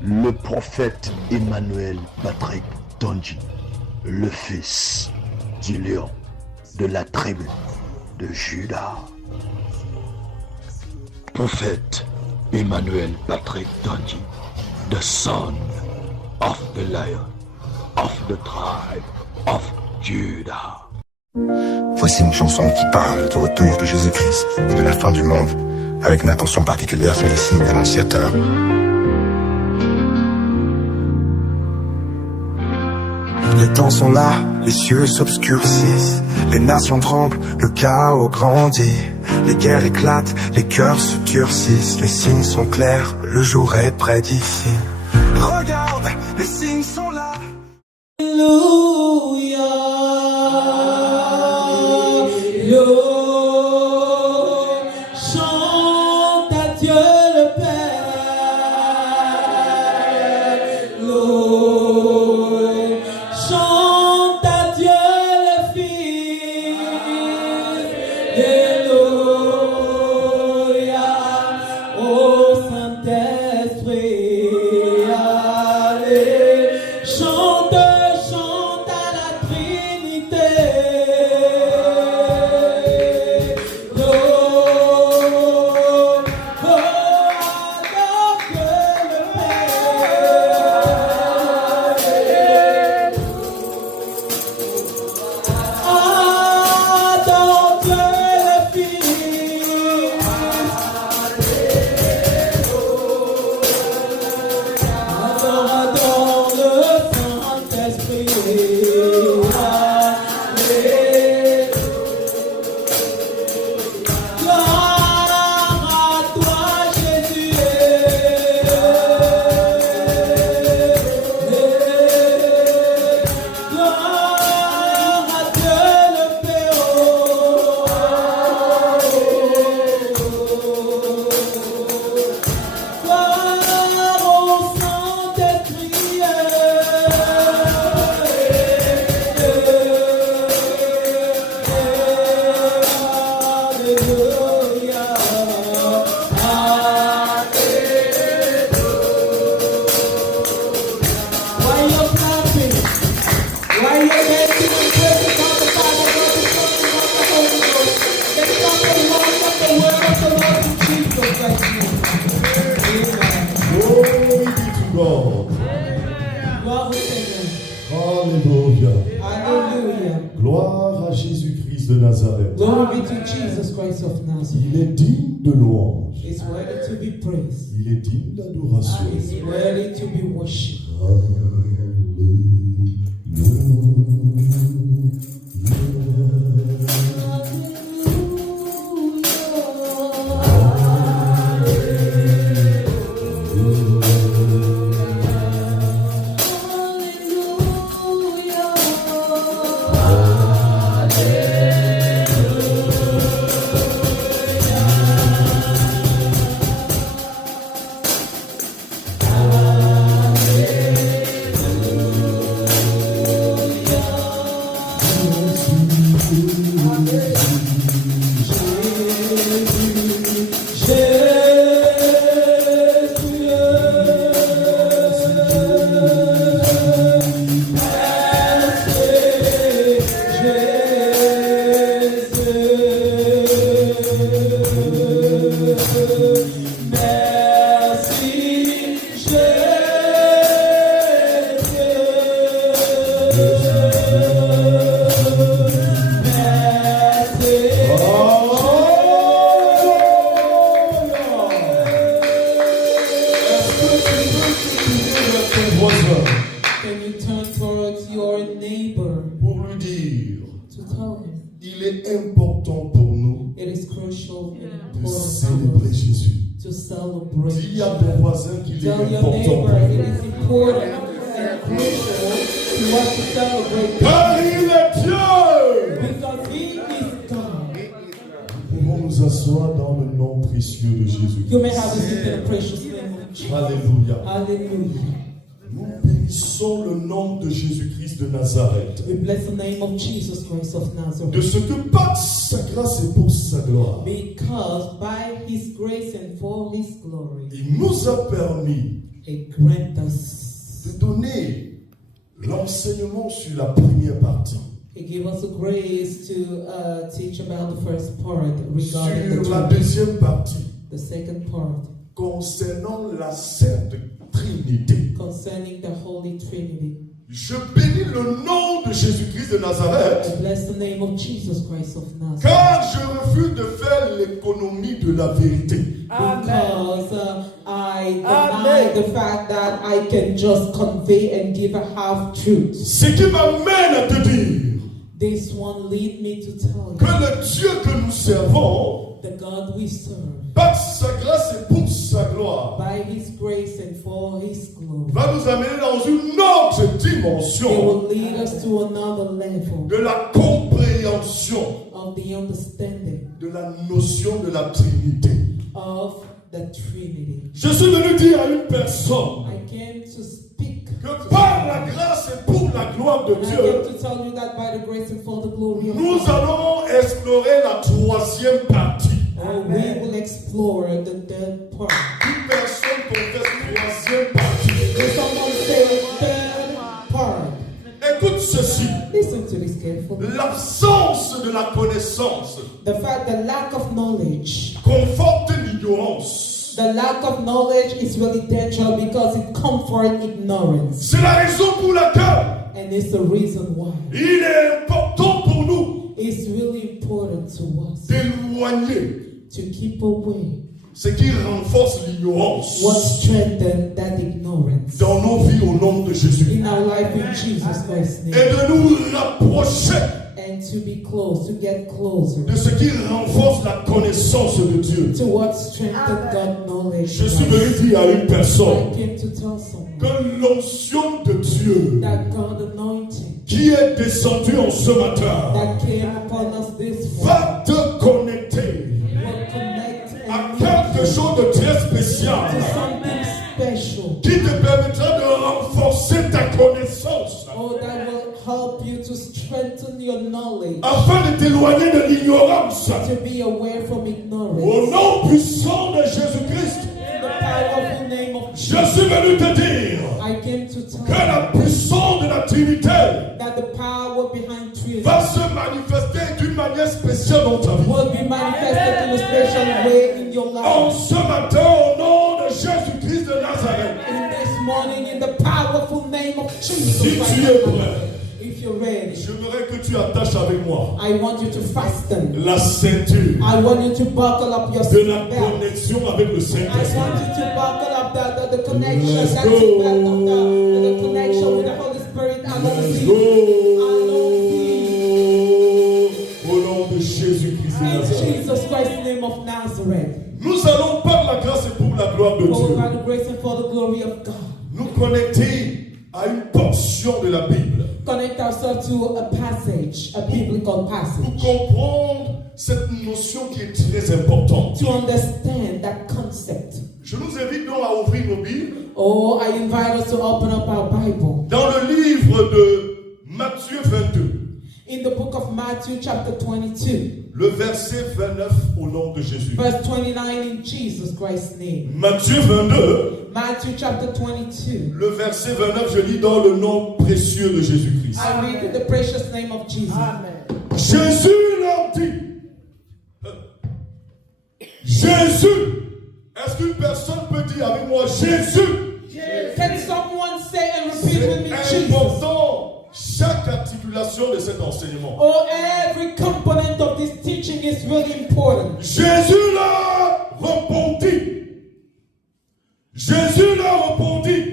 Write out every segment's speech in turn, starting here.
le prophète Emmanuel Patrick Tonji, le fils du lion de la tribu de Juda. Prophète Emmanuel Patrick Tonji, the son of the lion of the tribe of Judah. Voici une chanson qui parle du retour de Jésus-Christ, de la fin du monde, avec une attention particulière sur les signes annonciateurs. Les temps sont là, les cieux s'obscurcissent, les nations tremblent, le chaos grandit, les guerres éclatent, les cœurs se durcissent, les signes sont clairs, le jour est près d'ici. Regarde, les signes sont là. Alléluia. Chante à Dieu le Père. Chante à Dieu le Fils. Alléluia. Au Saint-Esprit. Allez. Chante à la Trinité. Alléluia. Alléluia. Gloire à Jésus-Christ de Nazareth. Glory to Jesus Christ of Nazareth. Il est digne de louange. It's worthy to be praised. Il est digne d'adoration. And it's worthy to be worshipped. Can you turn towards your neighbor Pour lui dire, to tell him il est important pour nous it is crucial and de important célébrer Jésus. to celebrate? Dis à ton voisin qu'il est Tell your important neighbor pour it nous. is important and crucial to us to celebrate Car il est Dieu. because he is God. Nous pouvons nous asseoir dans le nom précieux de Jésus. You may have a seat in the precious name of Jesus. Alléluia. Hallelujah. Nous bénissons bénissons le nom de Jésus-Christ de Nazareth. We bless the name of Jesus Christ of De Nazareth. ce que par sa grâce et pour sa gloire, Because by His grace and for His glory, il nous a permis He grant us. de donner l'enseignement sur la première partie. He gave us the grace to teach about the first part regarding Sur la the deuxième partie, the second part concernant la Sainte Trinité. concerning the Holy Trinity. Je bénis le nom de Jésus-Christ de Nazareth, I bless the name of Jesus Christ of Nazareth. car je refuse de faire l'économie de la vérité. Because I deny the fact that I can just convey and give a half truth. Ce qui m'amène à te dire This one lead me to tell que you le Dieu que nous servons, the God we serve, par sa grâce et pour sa gloire, by His grace and for His glory, va nous amener dans une autre He dimension will lead us to another level de la compréhension of the understanding de la notion de la Trinité. of the Trinity. Je suis venu dire à une personne I came to speak que par la grâce et pour la gloire de and I Dieu, came to tell you that by the grace and for the glory of nous God, allons explorer la troisième partie. we will explore the third part. Une personne confesse troisième partie. If someone say third part, Écoute ceci. listen to this carefully. L'absence de la connaissance The fact, the lack of knowledge. conforte l'ignorance. The lack of knowledge is really dangerous because it comforts ignorance. C'est la raison pour laquelle And it's the reason why il est important pour nous it's really important to us d'éloigner to keep away ce qui renforce l'ignorance what strengthens that ignorance dans nos vies au nom de Jésus. in our life in Jesus Christ's Et name. de nous rapprocher And to be close, to get closer de ce qui renforce la connaissance de Dieu. to what strengthens God's knowledge. Je suis venu dire à une I personne came to tell someone que l'onction de Dieu that God anointing qui est descendue en ce matin that came upon us this morning va te connecter will connect à and quelque chose de très spécial to something special. qui te permettra de renforcer ta connaissance Oh, that will help you to strengthen your knowledge, afin de t'éloigner de l'ignorance. to be aware from Au ignorance. nom puissant de Jésus-Christ, In the powerful name of je Jesus, suis venu te dire I came to que tell la you puissance de la Trinité that the power behind Trinity va se manifester d'une manière spéciale dans ta vie. will be manifested in a special way in your En life. ce matin, au nom de Jésus-Christ de Nazareth, In this morning, in the powerful name of Jesus si tu Christ, es prêt, if you're ready, j'aimerais que tu attaches avec moi I want you to fasten. la ceinture I want you to buckle up your de la seatbelt. connexion avec le I Saint-Esprit. want you to buckle up the connection, Let's that go. seatbelt of the connection with the Holy Spirit and the Let's seat. go. I Au nom de Jésus-Christ de In Nazareth. Jesus Christ's name of Nazareth. Nous allons par la grâce et pour la gloire de Oh, Dieu by the grace and for the glory of God, nous connecter à une portion de la Bible connect ourselves to a passage, a biblical pour passage, comprendre cette notion qui est très importante. to understand that concept. Je nous invite donc à ouvrir nos Bibles Oh, I invite us to open up our Bible dans le livre de Matthieu 22, in the book of Matthew, chapter 22, le verset 29 au nom de Jésus. verse 29 in Jesus Christ's name. Matthieu 22, Matthew, chapter 22. le verset 29, je lis dans le nom précieux de Jésus-Christ. I read in the precious name of Jesus. Jésus leur dit, Jésus, est-ce qu'une personne peut dire avec moi Jésus? Can someone say and repeat with me, C'est Jesus? important, chaque articulation de cet enseignement. Oh, every component of this teaching is really important. Jésus leur répondit. Jésus leur répondit,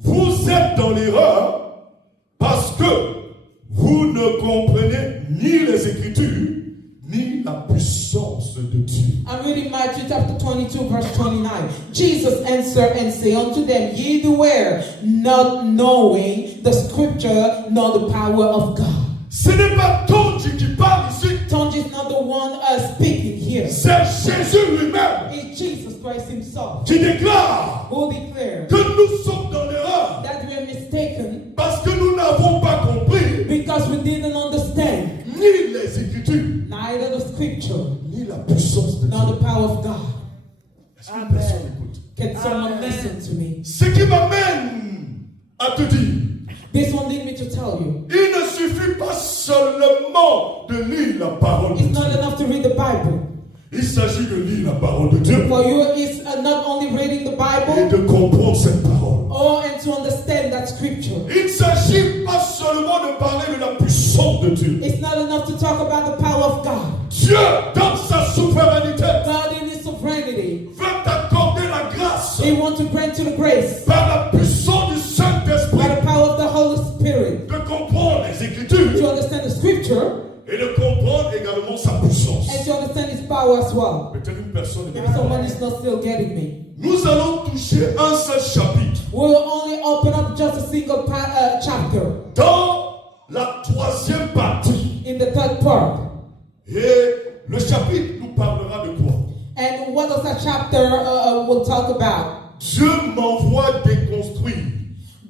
vous êtes dans l'erreur parce que vous ne comprenez ni les Écritures, ni la puissance de Dieu. I'm reading Matthew chapter 22, verse 29. Jesus answered and said unto them, Ye do err, not knowing the scripture nor the power of God. Ce n'est pas Tonji qui parle ici, Tonji is not the one speaking here. c'est Jésus lui-même It's Jesus Christ himself qui déclare who declared que nous sommes dans l'erreur that we are la puissance de not Dieu. the power of God. Est-ce qu'une personne écoute? Can someone listen to me? Ce qui m'amène à te dire, This one need me to tell you. il ne suffit pas seulement de lire la parole de It's Dieu. not enough to read the Bible. Il s'agit de lire la parole de Dieu For you, it's not only reading the et Bible de comprendre cette parole. and to understand that scripture. Il ne s'agit pas seulement de parler de la puissance de Dieu. It's not enough to talk about the power of God. Dieu, dans sa souveraineté, God in His sovereignty, veut t'accorder la grâce He wants to grant you the grace par la puissance du by Saint-Esprit the power of the Holy Spirit de comprendre les Écritures to understand the scripture et de comprendre également sa puissance. and to understand His power as well. Peut-être une personne est Maybe someone is not still getting me. Nous allons toucher un seul chapitre We'll only open up just a single chapter dans la troisième partie. in the third part. Et le chapitre nous parlera de quoi? And what does that chapter will talk about? Dieu m'envoie déconstruire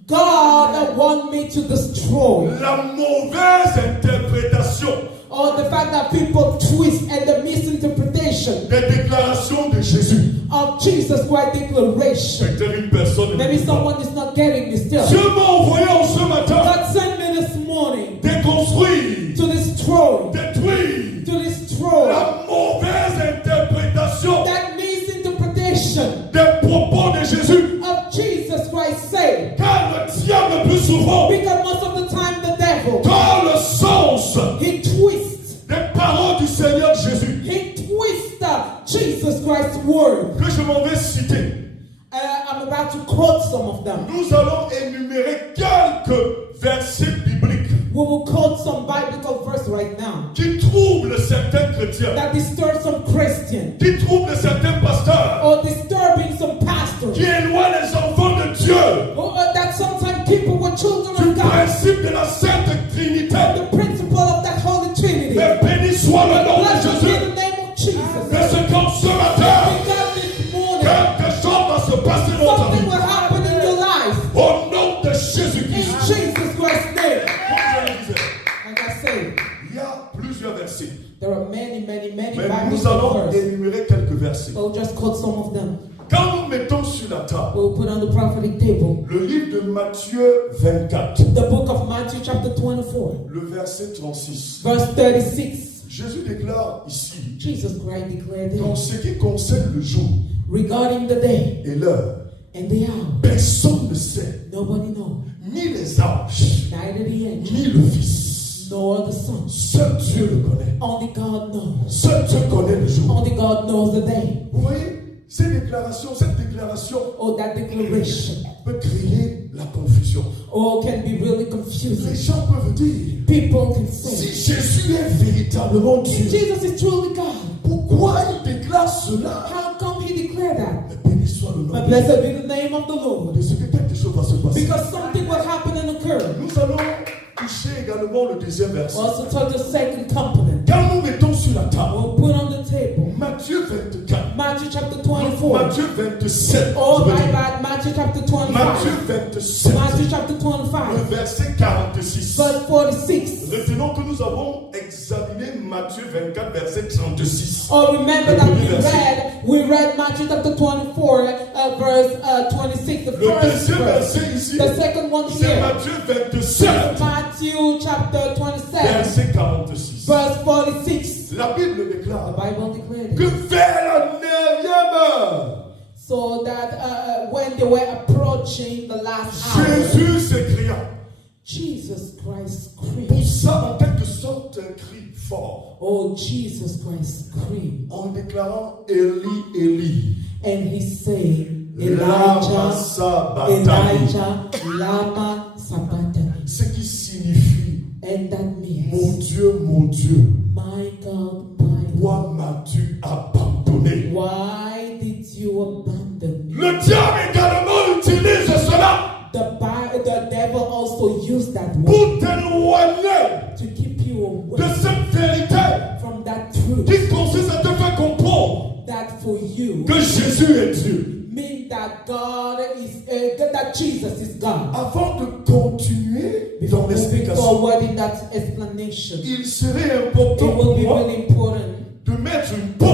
God want me to destroy. la mauvaise interprétation Or the fact that people twist and the misinterpretation des déclarations de Jésus. of Jesus Christ declaration. Peut-être une personne Maybe est someone is not getting me still. Dieu m'a envoyé en ce matin God sent me this morning déconstruire, to destroy détruire la mauvaise interprétation that misinterpretation des propos de Jésus. of Jesus Christ saying. Car le diable le plus souvent Because most of the time the devil, dans le sens he twists des paroles du Seigneur Jésus Jesus Christ's word. que je m'en vais citer. I'm about to quote some of them. Nous allons énumérer quelques versets bibliques We will quote some biblical verse right now qui troublent certains chrétiens, that disturb some Christians qui troublent certains pasteurs, or disturbing some pastors. qui éloignent les enfants de Dieu Or that sometimes people were children du of God. principe de la Sainte Trinité. The principle of that Holy Trinity. Mais béni soit le nom de Blessed be Jésus. the name of Jesus. Mais c'est comme ce matin, Because this morning quelque chose va se passer dans ta something vie. will happen in your life. Au nom de In Jésus-Christ. Jesus Christ's name. Comme je le disais, Like I say, il y a plusieurs versets. there are many Mais Bible nous allons verses. énumérer quelques versets. We'll just quote some of them. Quand nous mettons sur la table We'll put on the prophetic table le livre de Matthieu 24, the book of Matthew chapter 24, le verset 36, verse 36. Jésus déclare ici, Jesus Christ declared en this ce qui concerne le jour regarding the day et l'heure, and the hour. personne ne sait, Nobody knows, ni les anges, neither the angel ni le Fils. nor the Son. Seul Dieu le connaît. Only God knows. Seul Dieu connaît le jour. Only God knows the day. Vous voyez, cette déclaration Or that declaration. peut créer la confusion. Or can be really Les confusing. gens peuvent dire, People can si say, Jésus est véritablement if Dieu, Jesus is truly God, pourquoi il déclare cela? how come he declared that? Mais béni soit le nom But de blessed be the name of the Lord. Dieu. Que quelque chose va se passer. Because something will happen and occur. Nous allons toucher également le deuxième verset. Also touch the second component. Quand nous mettons sur la table We'll put on the table Matthieu 24, Matthew chapter 24. Matthieu 27, Or je veux my dire, bad, Matthew chapter 25. Matthieu 27, Matthew chapter le 25. verset 46. Verse 46. Retenons que nous avons examiné Matthieu 24, verset 36. Or remember that we read Matthew chapter 24, verse 26. The Le first deuxième verse. verset ici, The second one c'est here. Matthieu 27, Matthew chapter 27, verset 46. verse 46. La Bible The déclare Bible declared que it. vers la 9e heure, So that when they were approaching the last hour, Jésus s'écria, Jesus Christ screamed. poussa en quelque sorte un cri fort, Oh, Jesus Christ screamed. en déclarant Élie, Élie, And he said, lama Elijah, sabachthani, Elijah, lama sabachthani. ce qui signifie And that mon means, Dieu, my God, my God, pourquoi m'as-tu abandonné? why did you abandon me? Le diable également utilise cela The devil also used that word pour t'éloigner to keep you de away cette vérité from that truth. qui consiste à te faire comprendre That for you que Jésus est Dieu. mean that God is that Jesus is God. Avant de continuer dans Moving l'explication, forward in that explanation, il serait it important will pour be moi really important de mettre une pause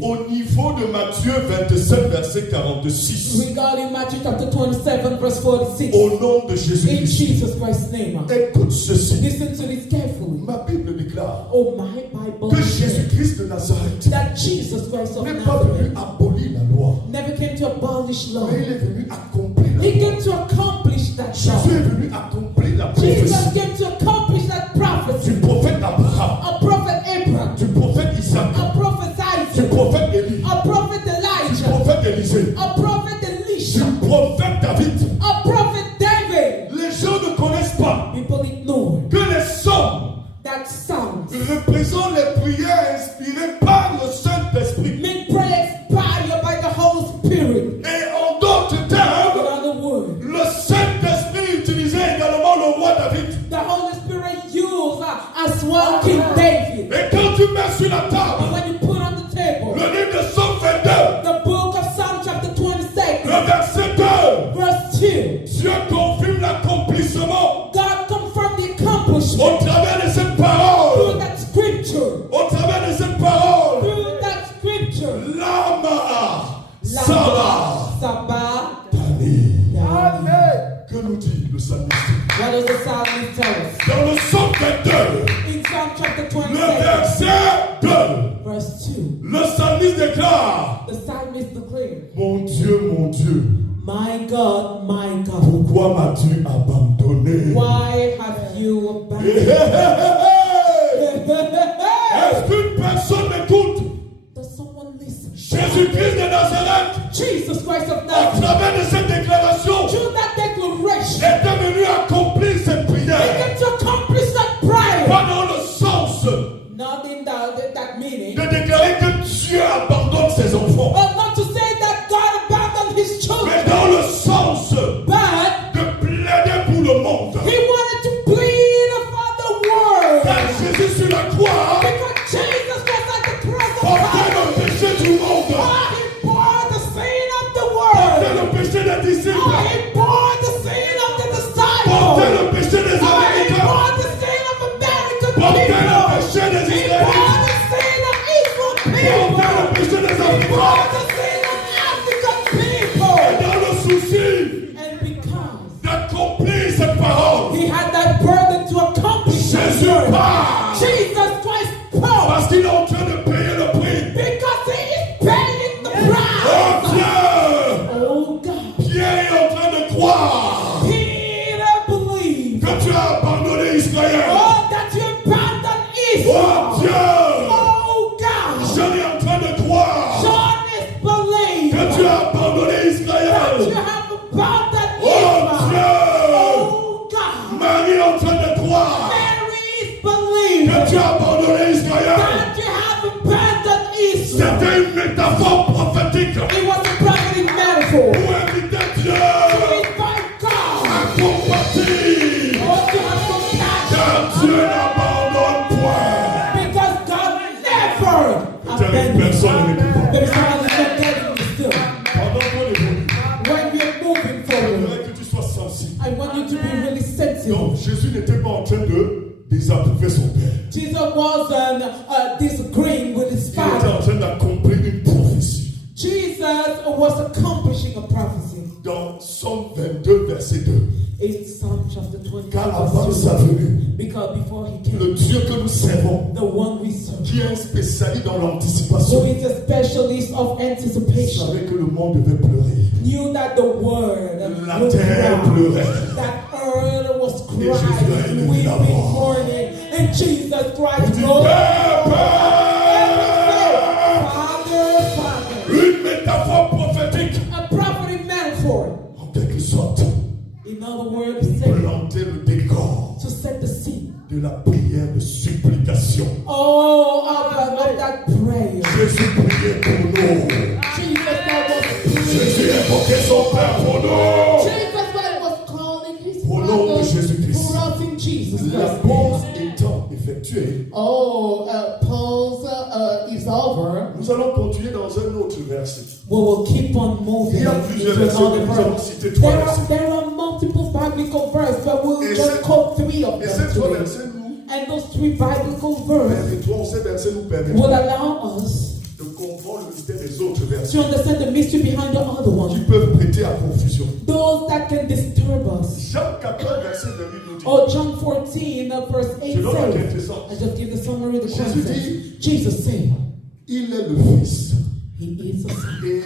something. Au niveau de Matthieu 27, verset 46. Regarding Matthew chapter 27, verse 46. Au nom de In Jésus-Christ. Jesus Christ's name. Écoute ceci. Listen to this carefully. Ma Bible déclare Oh, my Bible que says Jésus-Christ de Nazareth that Jesus Christ of n'est pas venu Nazareth abolir la loi, never came to abolish law. mais il est venu accomplir la He loi. came to accomplish that Jésus law. est venu accomplir la Jesus prophétie came to accomplish that du prophecy. prophète Abraham, A prophet Abraham, du prophète Isaac, a prophet du Isaac, prophète Élie, a prophet du Elijah, prophète Élisée, a prophet du Elisha, prophète David. a prophet David. Les gens ne connaissent pas People ignore que les sommes that sound. représentent les prières inspirées par le Saint-Esprit. Make prayer inspired by the Holy Spirit. Et en d'autres termes, In other words, le Saint-Esprit utilisait également le roi David. the Holy Spirit used as well King David. Et quand tu mets sur la And table when you put on the table le livre de Somme 22, the book of Psalm chapter 26, le verset 2, verse 2, Dieu confirme l'accomplissement God confirmed the au accomplishment travers de cette through parole. that scripture. Au travers de cette parole, Through that scripture. Lama, Saba, Sabah. Tani. Amen. Que nous dit le psalmiste? What does the psalmist tell us? Dans le Somme 22, In Psalm chapter le 27, verset 2, verse 2, le psalmiste déclare: the psalmist declared, mon Dieu, my God, pourquoi m'as-tu abandonné? why have you Hé, hé, abandoned hé, hé, hé. me? Est-ce qu'une personne m'écoute? Does someone listen? Jésus-Christ de Nazareth, Jesus Christ of au Nazareth, travers de cette déclaration, through that declaration, était venu accomplir cette he prière. came to accomplish that prayer. Pas dans le sens Not in that meaning, de déclarer que Dieu abandonne ses enfants, but not to say that God abandoned his mais children, dans le sens but de plaider pour le monde. he wanted to plead for the world. Car Jésus sur la croix Because Jesus was at the cross of portait Calvary. le péché du monde, He bore the sin of the portait world. le péché des disciples, He bore the sin of the portait disciples. le péché des He Américains, bore the sin of American portait le people. péché des He Israélites, bore the sin of Israel portait le people. péché des He bore Africains. the sin of African Et people. dans le souci And because d'accomplir cette parole, he had that burden to accomplish that Jésus word, part Jesus Christ spoke. parce qu'il est en train de payer le prix. Because he is paying the Oh price. Dieu, Oh God. Pierre est en train de croire Peter believed. que tu as abandonné Israël. Oh, that you abandoned Oh Israel. Dieu, Oh God. Jean est en train de croire John is believed. que tu as abandonné That you Israël. have abandoned Oh Israel. Dieu, Oh God. Marie est en train de croire Mary is believed. que tu as abandonné Israël. That you have abandoned Israel. C'était une métaphore prophétique It was a prophetic metaphor. pour inviter Dieu Praised by God. à compatir. Oh, to have compassion. Car Dieu n'abandonne point. Because God never Telle personne ne m'écoute pas. There is someone who's not getting you still. Pendant qu'on évolue, When we are moving je forward, voudrais que tu sois sensible. I want you to be really sensitive. Donc Jésus n'était pas en train de désapprouver son Père. Jesus wasn't disagreeing with his Il était en father. train d'accomplir une prophétie. Jesus was accomplishing a prophecy. Dans Somme 22, verset 2. In Psalm chapter 20, Car avant verse sa 2, venue, because before he came, le Dieu que nous servons, the one we serve, qui est un spécialiste dans who l'anticipation, is a specialist of anticipation, savait que le monde devait pleurer. knew that the word La would terre cry, pleurait. that earth was Jésus a crying, élevé la weeping, voix. mourning, and Jesus Christ, dit, Lord, Père, Father, Father, une métaphore prophétique, a prophetic metaphor. en quelque sorte, In other words, say, planter le décor to set the scene. de la prière de supplication. Oh, of that prayer. Jésus priait pour nous. Jesus Christ was Jésus praying. invoquait son Père pour nous. Jesus Christ was calling his Au nom de Father Jésus-Christ. for us in Jesus La Christ. pause étant effectuée, Oh, pause is over. nous allons continuer dans un autre verset. We will keep on moving Il y a into plusieurs versets, another nous allons verse. citer trois versets. There are multiple biblical verses, but we'll Et just ces- quote three of Et them ces trois today. versets nous And those three biblical verses permettront, ces versets nous permettront will allow us de comprendre signification to understand the mystery behind the other qui one. peuvent prêter à confusion. Those that can disturb us. Jean 14, verset 28 nous dit, Oh, John 14, verse 8 je donne la says, quintessence. I just give the summary of the Jésus context. Jesus said, Il est le Fils. He is a son. Et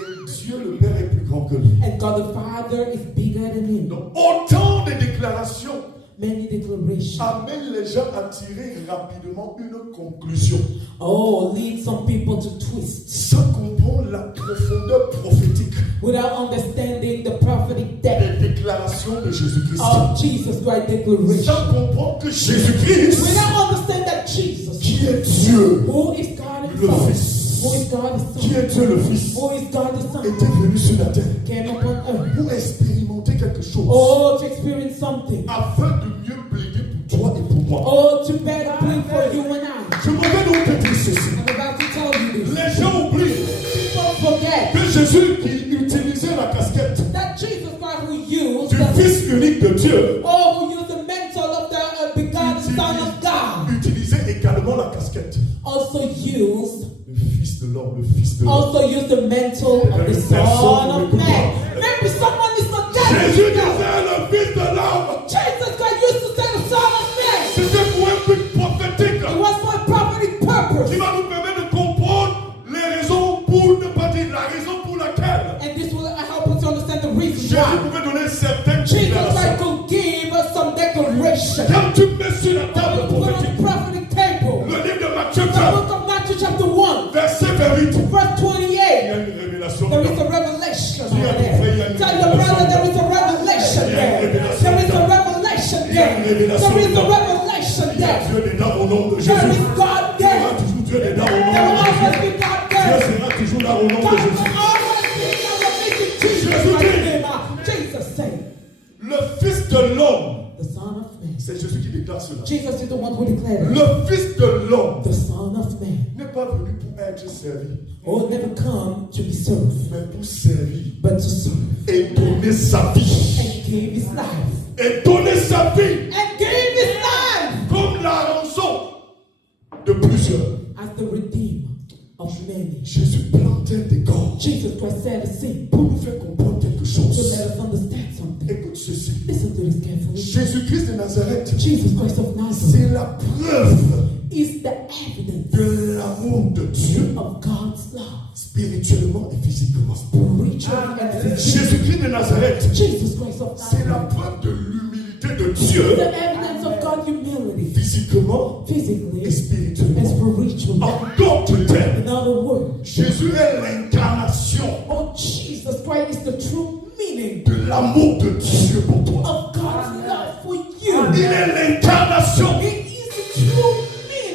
Dieu le Père est plus grand que lui. And God the Father is bigger than him. Donc, autant de déclarations Many declarations. amènent les gens à tirer rapidement une conclusion, Oh, lead some people to twist sans comprendre la profondeur prophétique without understanding the prophetic depth des déclarations de Jésus-Christ. of Jesus Christ declaration. Sans comprendre que Jésus-Christ, Without understanding that Jesus, qui est Dieu, who is God the le Son, Fils, who is God the qui Son, est Dieu le Fils, who is God the Son, était venu sur la terre came upon earth. pour expérimenter quelque chose, Oh, to experience something. afin de mieux plaider pour toi et pour moi. Oh, to better plea for you and I. Je voudrais donc te dire ceci. I'm about to tell you this. Les gens oublient People forget que Jésus qui utilisait la casquette that Jesus Christ who used du the, Fils unique de Dieu oh, who used the mantle of the begotten Son of God, utilisait également la casquette also used le Fils de l'homme, le Fils de l'homme. also use the mantle of the Son of Man. Maybe someone is Jésus forgetting. disait le Fils de l'homme. Jesus Christ used to say the Son of Man. C'était pour un but prophétique It was for a prophetic purpose. qui va nous permettre de comprendre les raisons pour ne pas dire la raison pour laquelle And this will help us to understand the reason Jésus why. pouvait donner certaines Jesus déclarations. Christ could give us some declaration. Quand tu mets sur la That table we put on prophétique the prophetic table. le livre de Matthieu The 4, book of Matthew chapter 1, verset 28, verse il y 28. a une révélation. There is dedans. a revelation Dis à ton there. frère, il y a une Tell your brother there is a revelation there. There is a revelation there. There is a revelation Il y a there. Dieu dedans au nom de There Jésus. is God Il y aura there. toujours Dieu dedans au nom There will de Jésus. always be God Dieu there. sera toujours là au nom God de will Jésus. always be there. Jesus name. Jesus said, Le Fils de l'homme, the Son of Man. c'est Jésus qui déclare cela. Jesus is the one who declared it. Le Fils de l'homme The Son of Man. n'est pas venu pour être servi, Oh, never come to be served, mais pour servir but to serve. et donner sa vie. And gave his life. Et donner sa vie And gave his life comme la rançon de plusieurs. as the redeemer of many. Jésus plantait des corps Jesus Christ said a seed pour nous faire comprendre quelque to chose. let us understand something. Écoute ceci. Listen to this carefully. Jésus-Christ de Nazareth, Jesus Christ of Nazareth c'est la preuve is the evidence de l'amour de Dieu of God's love, spirituellement et physiquement. spiritually and physically. Jésus-Christ de Nazareth, Jesus Christ of c'est la Nazareth, preuve de l'humilité de Dieu the evidence of God's humility, physiquement physically et and spirituellement. spiritually. En d'autres termes, In other words, Jésus est l'incarnation oh, Jesus Christ is the true meaning de l'amour de Dieu pour toi. of God's love for you. Il est l'incarnation It is the true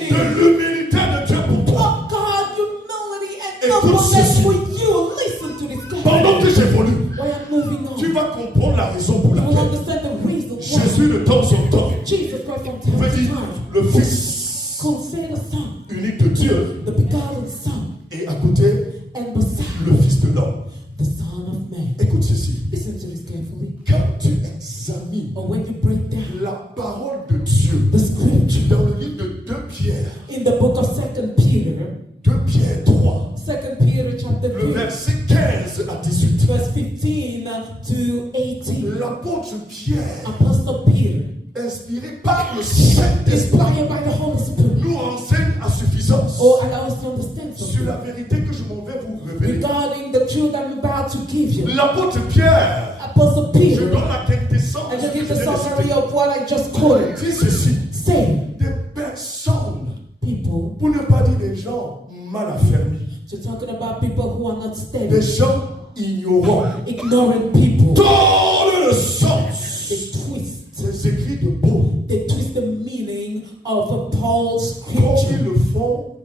de meaning l'humilité de Dieu pour toi. of God's humility and Écoute humbleness ceci. for you. Listen to this. Pendant que j'évolue, While I'm moving on, tu vas comprendre la raison pour you will laquelle understand the reason why Jésus de temps en temps Jesus Christ from time pouvait to dire time le Fils could say the Son, unique de Dieu the begotten Son, et à côté and beside le Fils de l'homme. the Son of Man. Écoute ceci. Listen to this carefully. Quand tu examines Or when you break down la parole de Dieu the scripture dans le livre de 2 Pierre, in the book of 2 Peter, 2 Pierre 3, 2 Peter chapter le 3, verset 15 à 18, verse 15 to 18. l'apôtre Pierre, Apostle Peter, inspiré par le Saint-Esprit, inspired by the Holy Spirit, nous enseigne à suffisance or allow us to understand sur something la vérité que je m'en vais vous révéler. regarding the truth I'm about to give you. L'apôtre Pierre, Apostle je Peter, donne la quintessence I just que give je the viens de summary citer. of what I just quoted. Dis ceci, Say, des personnes, people, pour ne pas dire des gens mal affermis, so talking about people who are not steady, des gens ignorants, ignorant people, dans le sens they twist, des écrits de Paul, they twist the meaning of Paul's comme scripture, ils le font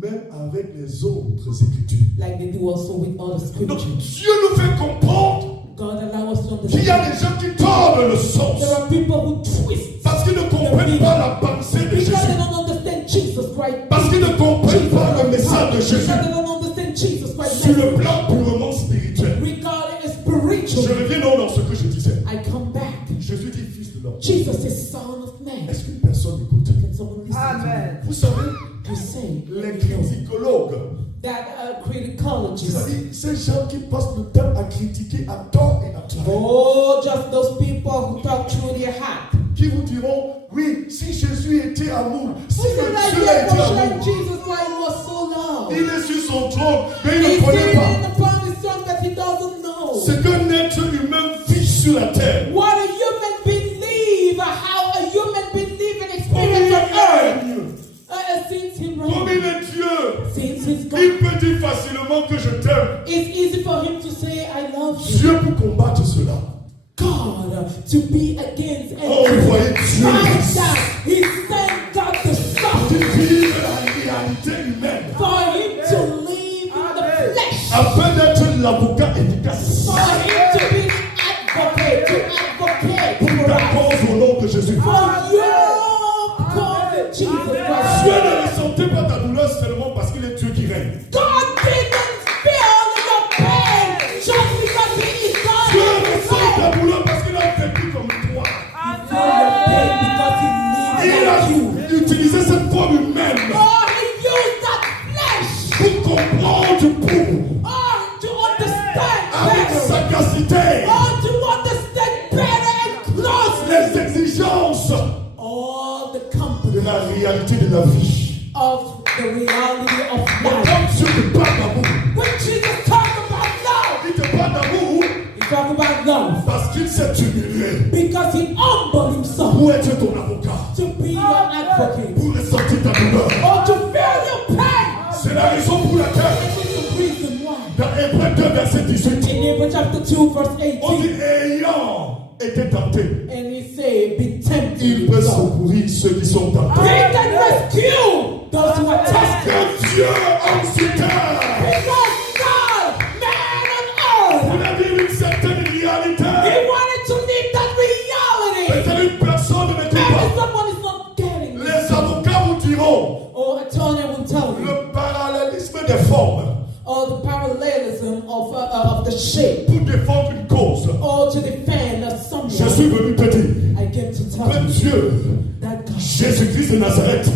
même avec les autres écritures. like they do also with other Donc scriptures. Dieu nous fait comprendre God allow us to qu'il y a understand. des gens qui tordent le sens There are people who twist parce qu'ils ne comprennent pas la pensée de because they Jésus, don't understand Jesus Christ. parce qu'ils ne comprennent pas le message de Because Jésus they don't understand Jesus Christ. sur le plan purement spirituel. Regarding it Je spiritually, reviens donc dans ce que je disais. I come back. Jésus dit fils de l'homme. Jesus is Son of Man. Est-ce qu'une personne écoute? Can someone listen to me? Vous savez, You say les criticologues that critical apologies. C'est-à-dire, ces gens qui passent le temps à critiquer à tort et à travers, Oh, just those people who talk through their hat. qui vous diront, oui, si Jésus était amour, si Who say le like, Dieu yeah, était for sure, amour, Jesus, why he was so long. il est sur son trône, mais il He's ne connaît sitting pas in the promised son that he doesn't know. ce qu'un être humain vit sur la terre. What a human believe, how a human believe and Comme il experience on earth. règne, Since he comme reigned, il est Dieu, since he's God, il peut dire facilement que je t'aime. it's easy for him to say, I love you. Dieu peut combattre cela. God to be against and Oh, vous voyez Dieu fight that. He sent God the qui Son vit la réalité humaine for him to live in the flesh, afin d'être l'avocat efficace for him to be an advocate, to advocate pour ta cause au nom de Jésus. for your cause, Jesus Christ. Dieu ne ressentait pas ta douleur seulement parce qu'il est Dieu qui règne. God didn't feel your pain just because he is God. Dieu and ressent He ta douleur parce qu'il a vécu comme toi. feel your pain because he Il lives a like you. utilisé cette forme humaine Or he used that flesh. pour comprendre, pour, Or to understand avec better. sagacité, Or to understand better and closer les exigences all the de company la réalité de la vie. of the reality of Mais life. quand Dieu te parle d'amour, When Jesus talked about love, il te parle d'amour he talked about love parce qu'il s'est humilié because he humbled himself pour être ton avocat, to be your advocate pour ressentir ta douleur. or to feel your pain. C'est la raison pour laquelle, This is the reason why. dans Hébreux 2, verset 18, In Hebrews chapter 2, verse on 18, dit ayant été tenté, and he said, be tempted. il peut secourir ceux qui sont He tentés. can rescue those who are tested. Que Dieu en sur terre, Because God, man on earth, vous avez une certaine réalité. he wanted to live that reality. Peut-être une personne ne m'écoute Maybe pas. someone is not getting it. Les avocats vous diront Or attorney will tell you. le parallélisme des formes Or the parallelism of the shape. pour défendre une cause. Or to defend Je suis someone. venu te dire I get to tell que you Dieu, that God, Jésus-Christ de Nazareth,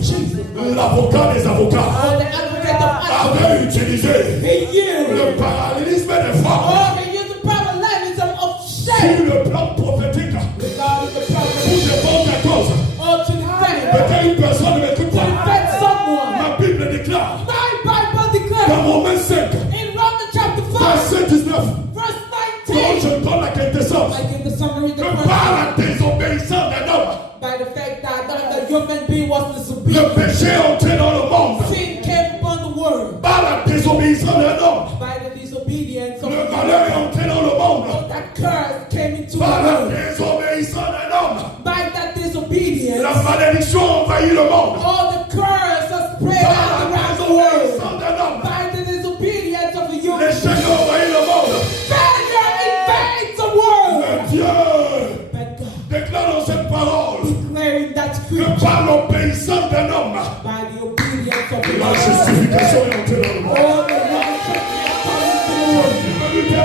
l'avocat des avocats, or the advocate of advocates, avait utilisé he used. le parallélisme des formes Or he used the parallelism of sur shape. le plan prophétique Regarding the pour prophet. défendre ta cause. Or to defend. Peut-être une personne ne m'écoute To pas. defend someone. Ma Bible déclare My Bible dans declares Romains 5, in Romans chapter 5, verset 19, verse quand 19, je donne la quintessence, I give the summary of the que par verse la désobéissance d'un homme, by the fact that the human being was le disobedient. péché est entré dans le monde. Sin came upon the world Par la désobéissance d'un homme, by the disobedience of le malheur est entré dans le monde. Oh, that curse came into the Par la world. désobéissance d'un homme, By that disobedience, la malédiction a envahi le monde. all the curse has spread Par out la around the world. désobéissance d'un homme, By the disobedience of the human l'échec being, a envahi le monde. failure invades the world. Mais Dieu But God, déclare dans cette parole declaring that que scripture par l'obéissance d'un homme, by the obedience of the la Lord, justification est entrée dans le monde. all the righteousness comes into the world. Je veux te dire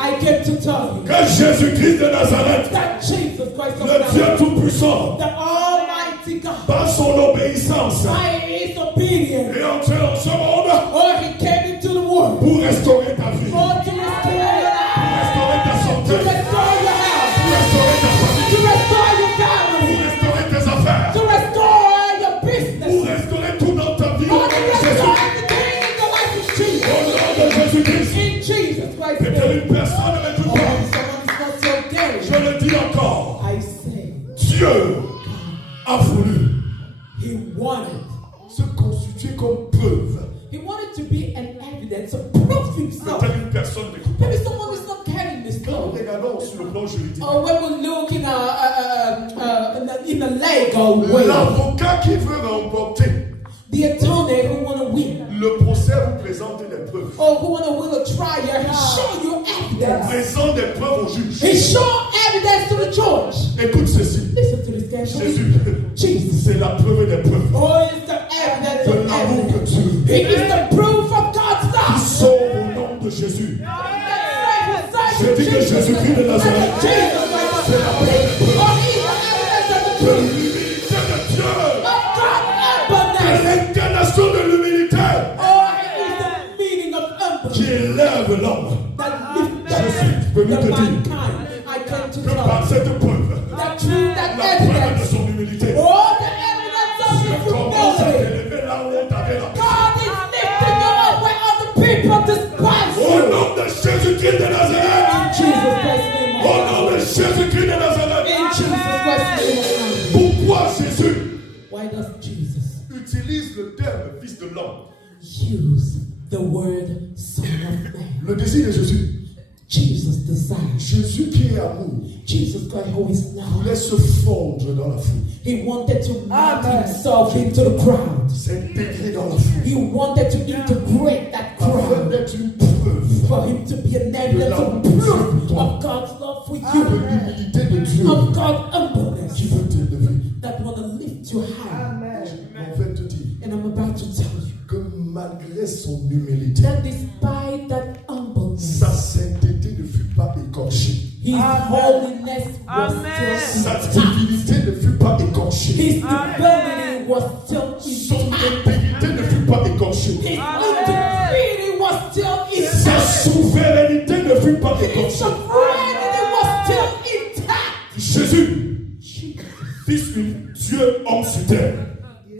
I came to tell you que Jésus-Christ de Nazareth, that Jesus Christ of le Dieu Nazareth, Tout-Puissant, the Almighty God, par son obéissance, by His obedience, est entré dans ce monde or He came into the world, pour restaurer ta vie, or to restore your life, restaurer ta to santé, restore your health, restaurer ta famille, to restore your family, restaurer tes affaires, to restore your pour business, restaurer tout dans ta vie. or Au nom to de restore Jésus. everything in the life of Jesus. Au nom de Jésus-Christ. In Jesus Christ's Peut-être name. une personne ne m'écoute Or pas. when someone is not so Je caring, le dis encore. I say, Dieu a voulu He wanted. se constituer comme preuve. He wanted to be an evidence to prove himself. Peut-être une personne ne m'écoute pas. Maybe someone is not carrying this Quand nous thought. regardons sur le plan juridique, Or when we look in a legal way, l'avocat qui veut remporter the attorney who want to win, le procès vous présente des preuves. or who want to win a trial, he show you evidence. Présente des preuves au juge. He show evidence to the judge. Écoute ceci. Listen to this carefully. Jésus, Jesus. c'est la preuve des preuves. Oh, it's the evidence De of l'amour que evidence. Dieu It is the proof of God's love. sauve au nom de Jésus. Je dis que Jésus-Christ de Nazareth, c'est la preuve des preuves. Oh, he's the evidence of the De truth. l'humilité de Dieu. Of God's De humbleness. l'incarnation de l'humilité. Oh, it is the meaning of Qui qui élève l'homme. that lift Jésus, venu the te dire mankind. I came to que par tell you cette preuve, that through that la preuve de evidence, son humilité, all the evidence of je your commence à humility, t'élever là où on t'avait la God is lifting you up where other people despise Au you. nom de Jésus-Christ de Nazareth. In Jesus Christ's name, Au nom de Jésus-Christ de Nazareth. in Jesus Christ's name, Pourquoi Jésus why does Jesus utilise le terme fils de l'homme? use the word Son of Man? Le désir de Jésus. Jesus desires. Jésus qui est amour Jesus Christ, who is love. voulait se fondre dans la foule, He wanted to melt himself into the crowd. s'intégrer dans la foule, He wanted to integrate that afin crowd. d'être une preuve For him to be an evidence of proof of God's love for de you. l'humilité de Dieu Of God's humbleness. qui veut t'élever. That want to lift you high. En fait, te dire And I'm about to tell you que malgré son humilité, that despite that humbleness, sa sainteté ne fut pas écorchée. his holiness was still Sa intact. divinité ne fut pas écorchée. His divinity was still Son intact. intégrité ne fut pas écorchée. His integrity was still Sa intact. souveraineté ne fut pas His écorchée. sovereignty was still intact. Jésus, fils unique, Dieu homme sur terre.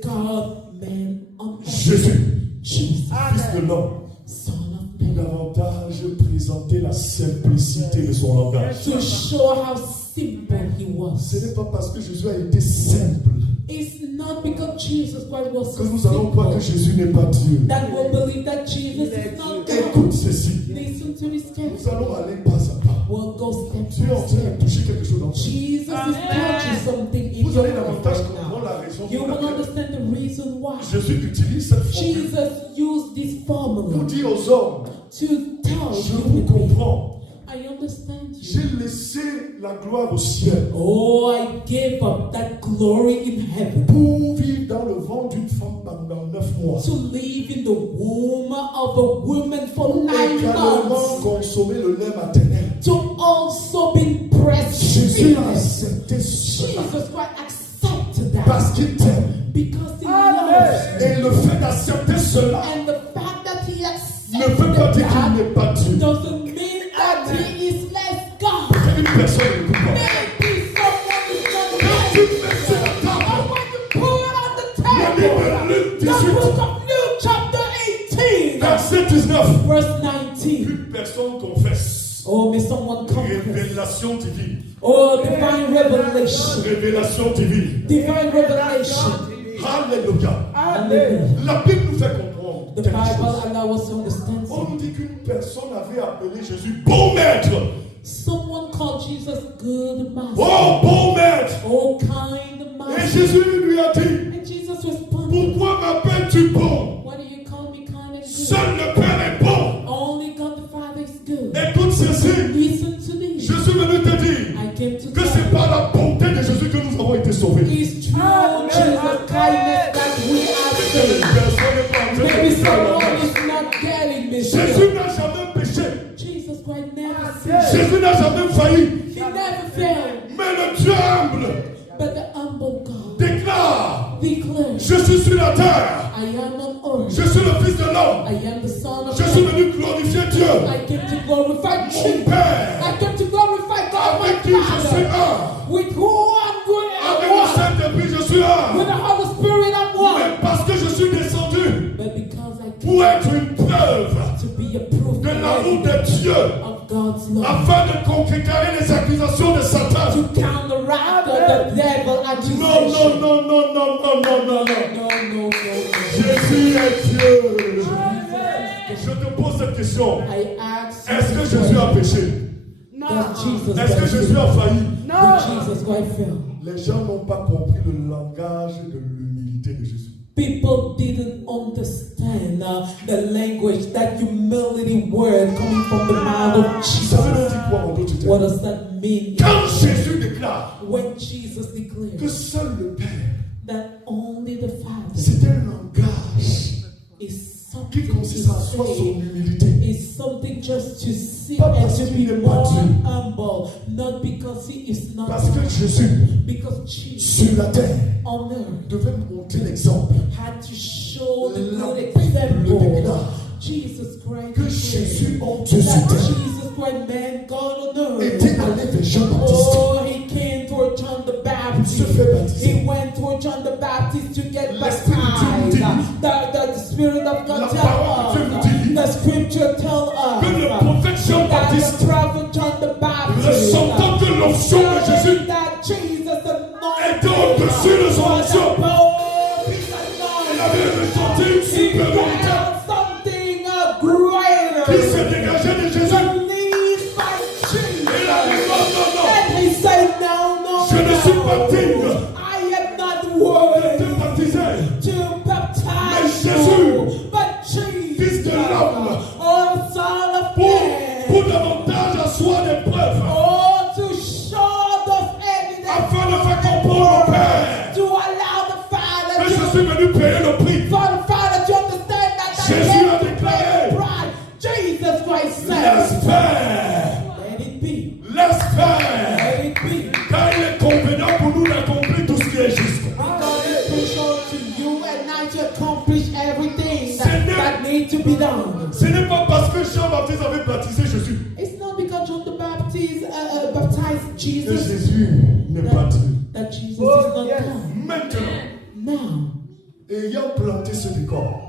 God, man, on earth. Jésus, Jesus, fils de l'homme, Son of pour Man. davantage présenter la simplicité de son langage. To show how simple he was. Ce n'est pas parce que Jésus a été simple It's not because Jesus Christ was que so nous allons croire que simple Jésus n'est pas Dieu. that we'll believe that Jesus is not God. Écoute ceci. Listen to this Nous carefully. allons aller pas à pas. We'll go step Dieu est en by train de step. toucher quelque chose dans vous. Jesus is touching something in Vous your allez life davantage right comprendre now. la raison You pour will laquelle understand the reason why Jésus utilise cette formule Jesus used this pour formula dire aux hommes, to tell je you vous and me, comprends. I understand you. J'ai laissé la gloire au ciel Oh, I gave up that glory in heaven pour vivre dans le ventre d'une femme pendant 9 mois. to live in the womb of a woman for 9 Également months, consommer le lait maternel. to also be Jésus a breastfeeding. accepté cela Jesus Christ accepted that parce qu'il t'aime. because he loves Et le fait d'accepter cela you. And the fact that he ne veut pas accepted dire qu'il that n'est pas Dieu. doesn't mean that he is less God. Une personne ne peut pas. Maybe someone is not Quand tu right. mets sur la But table when you put it on the le livre table, de Luc the 18, book of Luke chapter 18, verset 19, verse 19. une personne confesse. Oh, may someone confess. Révélation divine. Oh, divine revelation. Révélation divine. Divine revelation. Alléluia. Hallelujah. La Bible nous fait comprendre The quelque Bible chose. allows us to understand On something. nous dit qu'une personne avait appelé Jésus bon maître. Someone called Jesus good master. Oh, bon maître. Oh, kind Et master. Jésus lui a dit, And Jesus responded, pourquoi m'appelles-tu bon? why do you call me kind and good? Seul le Père est bon. Only God the Father is good. Écoute ceci. Listen to me. Je suis venu te dire I came to que tell c'est you. par la bonté de Jésus que nous avons été sauvés. It's true Jesus' kindness that we are saved. Personne n'est pas en train de Maybe dire la someone grâce. is not getting me. Jésus n'a jamais péché. Jesus Christ never sinned. Jésus n'a jamais failli. He never failed. Mais le Dieu humble But the humble God déclare, declares, je suis sur la terre. I am on earth. Je suis le Fils de l'homme. I am the Son of Je suis God. venu glorifier Dieu. I came to glorify Mon you. Père, I came to glorify God, my avec qui je suis Father. un. With who I'm good Avec and le one. Saint-Esprit, je suis un. With the Holy Spirit I'm one. Mais parce que je suis descendu But because I pour came être une preuve to be a proof de l'amour de Dieu, of God's love. afin de contrecarrer les accusations de Satan. To counteract the devil Non, accusation. non, non, non, non, non, non, non, non. No. Jésus est Dieu. Je te pose cette question. I ask Est-ce que you, Jésus a péché? does Jesus Est-ce que Christ Jésus a failli? Did Jesus Christ fail? Les gens n'ont pas compris le langage de l'humilité de Jésus. People didn't understand the language, that humility word coming from the mouth of Ça veut Jesus. dire quoi en d'autres What termes? does that mean? Quand Jésus déclare When Jesus que declares seul le Père, that only the Father c'est un langage is qui something consiste à to soi son say, humilité. is something just to sit Pas and parce to qu'il be n'est pas more Dieu. humble, not because he is not Parce que God, Jésus, because Jesus sur la terre, on earth devait montrer l'exemple. had to show the La good Bible le example. déclare. Jesus Jesus Christ que Jésus, homme Dieu sur that terre, Jesus Christ, man, God on était earth. allé vers Jean-Baptiste. Oh, he came toward John the Se fait Baptist. baptiser. He went toward John the Baptist to get L'Esprit de Dieu baptized. The Spirit of God La tell parole de Dieu nous dit us. The Scripture tell us que le prophète that Jean-Baptiste, the prophet John the Baptist, ressentant que l'onction de Jésus that Jesus était au-dessus de son onction, il avait ressenti une supériorité something greater qui s'est dégagée de Jésus. believed by Jesus. Il a dit non, non, non, And he said, no, je ne suis pas digne I am not de worthy te baptiser. to baptize Mais you. Jésus, But Jesus, Fils de l'homme, oh Son of pour Man, davantage asseoir des preuves, oh to show the evidence, afin de faire comprendre au Père to allow the que Father je to suis venu payer le prix. for the Father to understand that Jésus a déclaré, bride. Jesus Christ laisse said, faire, let it be, laisse faire, let it be. car il est convenant pour nous d'accomplir tout ce qui est juste. Because it's crucial to you and not to accomplish everything C'est that needs to be done. Ce n'est pas parce que Jean-Baptiste avait baptisé Jésus It's not because John the Baptist baptized que Jesus Jésus n'est pas Dieu. that Jesus is not God. Maintenant, Now, ayant planté ce décor,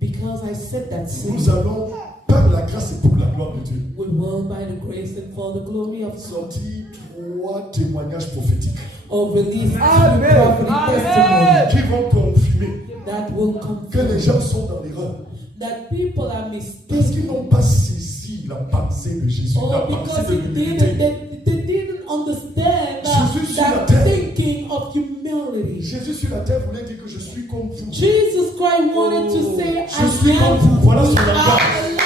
because I said that nous sin, allons, par la grâce et pour la gloire de Dieu, we will by the grace and for the glory of God, sortir 3 témoignages prophétiques or release prophetic testimony qui vont confirmer that will que les confirm gens sont dans l'erreur that people are parce mistaken. qu'ils n'ont pas saisi la pensée de Jésus, la Oh, because pensée de l'humilité. they didn't understand Jésus sur la that terre. thinking of humility. Jésus sur la terre voulait dire que je suis comme vous. Jesus Christ wanted to say, Je suis comme vous. Voilà son langage. alive.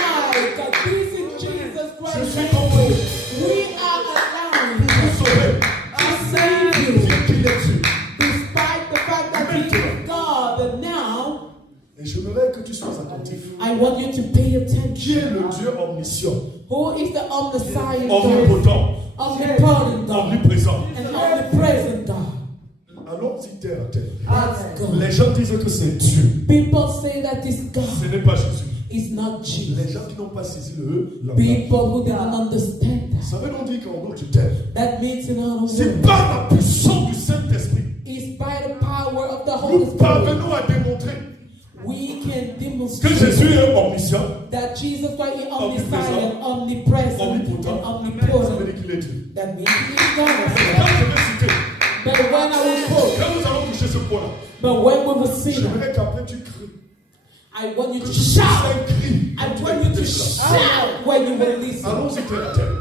God, this is Jesus Je Christ. suis comme vous. We are alive Vous sauvez. to save you, Dire qu'il est Dieu. despite the fact that He is God. And now, Et je voudrais que tu sois attentif. I want you to pay Qui attention. est le Dieu omniscient, Who is the omniscient God, omnipotent, omnipotent God, omniprésent? and omnipresent God? Allons-y terre à terre. Let's go. Les gens disent que c'est Dieu. People say that it's God. Ce n'est pas Jésus. It's not Jesus. Les gens qui n'ont pas saisi le langage. People who didn't understand that. Ça veut donc dire qu'en d'autres termes, That means in our c'est words, par la puissance du Saint-Esprit, it's by the power of the Holy nous Spirit parvenons à démontrer we can que demonstrate Jésus est omniscient, that Jesus Christ is Omnipresent, omniscient, omnipresent, omnipotent. and Ça veut omnipotent. dire qu'il est Dieu. That means He is God. Quand je vais citer, But when I will quote, quand nous allons toucher ce point-là, but when we will sing, j'aimerais qu'après tu cries. I want you Que to tu shout. pousses un cri. I want you to shout when you will listen. Allons-y terre à terre.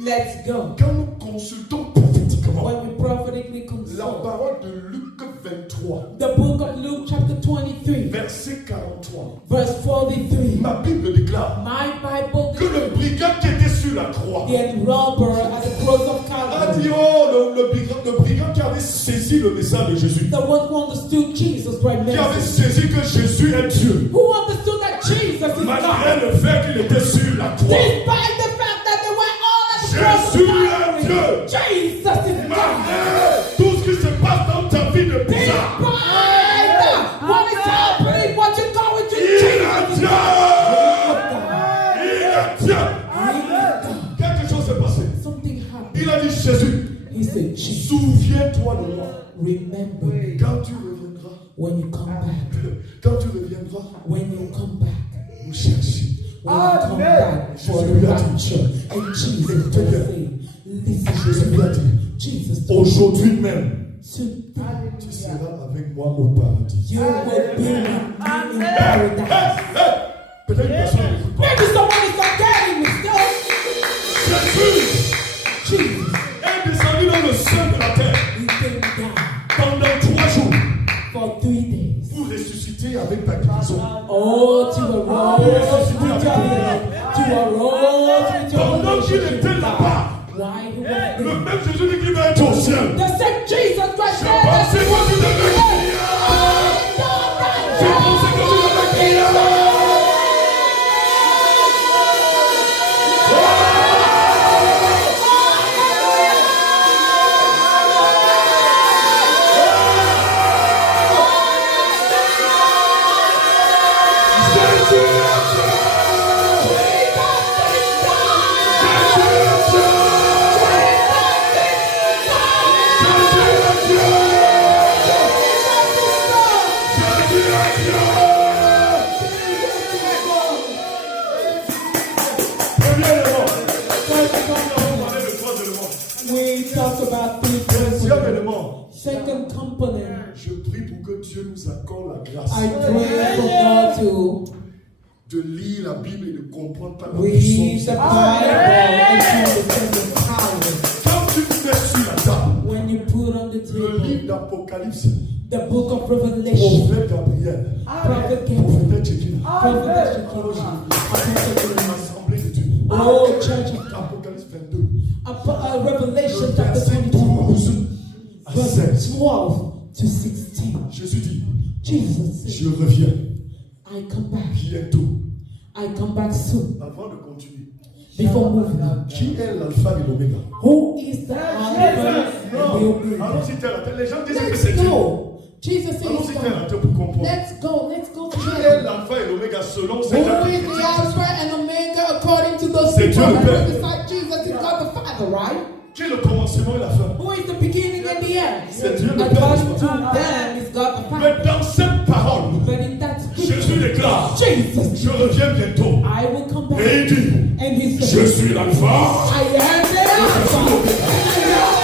Let's go. Quand nous consultons prophétiquement When we prophetically la consult parole de Luc 23, the book of Luke, chapter 23, verset 43, verse 43. ma Bible déclare My Bible que le brigand qui était sur la croix the robber at the cross of a Calvary, dit, oh, le brigand qui avait saisi le message de Jésus, the one who understood Jesus Christ, qui avait message, saisi que Jésus est Dieu, who understood that Jesus is God, malgré le fait qu'il était sur la croix. despite the fact that they were all at the cross of Jésus est Calvary. Dieu. Jesus is God. Malgré tout ce qui se passe dans ta vie de bizarre, Despite what is happening, what you're going through, il Jesus est is Dieu. God. Il est Dieu. He is God. Quelque chose s'est passé. Something happened. Il a dit, Jésus, He said, Jesus, souviens-toi de moi. remember Quand tu reviendras, when you come back. quand tu reviendras, When you come back. nous chercher. When you come back for the rapture. And Jesus will say, listen to me. Jesus told me, Aujourd'hui même, today tu seras avec moi au paradis. you will be with me in paradise. Peut-être une personne n'écoute pas. Maybe someone is not getting me still. Jésus Jesus, est descendu dans le sein de la terre he came down pendant 3 jours for 3 days. pour ressusciter avec ta guérison. Oh, to arose with your healing. To arose with your Pendant qu'il relationship était with là-bas, God. While he was le there. même Jésus dit qu'il va être au ciel. The same Jesus Christ Je said that pensais que tu devais crier. Je pensais que tu devais crier. Jésus est Dieu. Second component, Je prie pour que Dieu nous accorde la grâce I pray for God de lire la Bible et de comprendre par to la read the puissance. Bible and to understand the power. Quand tu mets sur la table When you put on the le table livre d'Apocalypse, the book of Revelation, prophète Gabriel, Prophet Gabriel, prophète Jésus, Prophet Shekinah, l'assemblée de Dieu. oh church of Apocalypse 22, Revelation le chapter verset 22, 12 à verse 16. 12 to 16. Jésus dit, Jesus said, je reviens I come back. bientôt. I come back soon. Avant de continuer, Before moving on. qui est l'alpha et l'oméga? Who is the Alpha and the Omega? Allons-y terre à terre. Les gens disent que c'est Let's Dieu. go. Jesus says, Allons-y terre à terre pour comprendre. let's go Qui est together. l'alpha et l'oméga selon Who ces gens qui is the critiquent? Alpha and Omega according to those C'est people Dieu le that Père. prophesy Jesus is God the Father, right? Qui est le commencement et la fin? Who is the beginning and the end? C'est Dieu le Père. According to them is God the Father. Mais dans cette parole, But in that Jésus scripture, déclare, Jesus, je reviens bientôt. I will come back. Et il dit, And he je said, suis l'alpha. I am the Alpha.